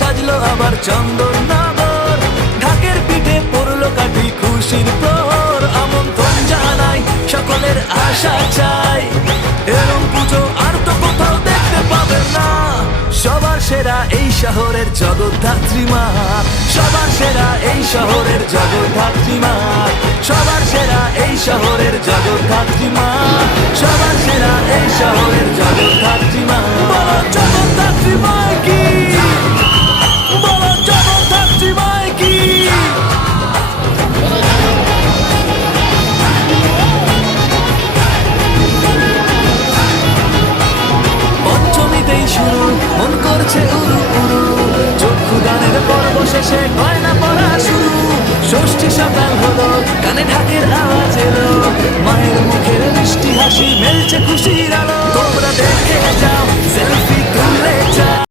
সাজলো আবার চন্দননগর, ঢাকের পিঠে পড়লো কাঠি খুশির প্রহর। আমন্ত্রণ জানাই সকলের আশা চাই, এরম পুজো আর তো কোথাও দেখতে পাবেন না। সবার সেরা এই শহরের জগদ্ধাত্রী মা, সবার সেরা এই শহরের জগদ্ধাত্রী মা, সবার সেরা এই শহরের জগদ্ধাত্রী মা, সবার সেরা এই শহরের জগদ্ধাত্রী মা। বলো জগদ্ধাত্রী মা কি, বলো জগদ্ধাত্রী মা কি। পঞ্চমীতেই শুরু, মন করছে উরু উরু, চক্ষুদানের পর্ব শেষে গয়না পরা শুরু। ষষ্ঠী সকাল হলো, কানে ঢাকের আওয়াজ এলো, মায়ের মুখের মিষ্টি হাসি মেলছে খুশির আলো। তোমরা দেখে যাও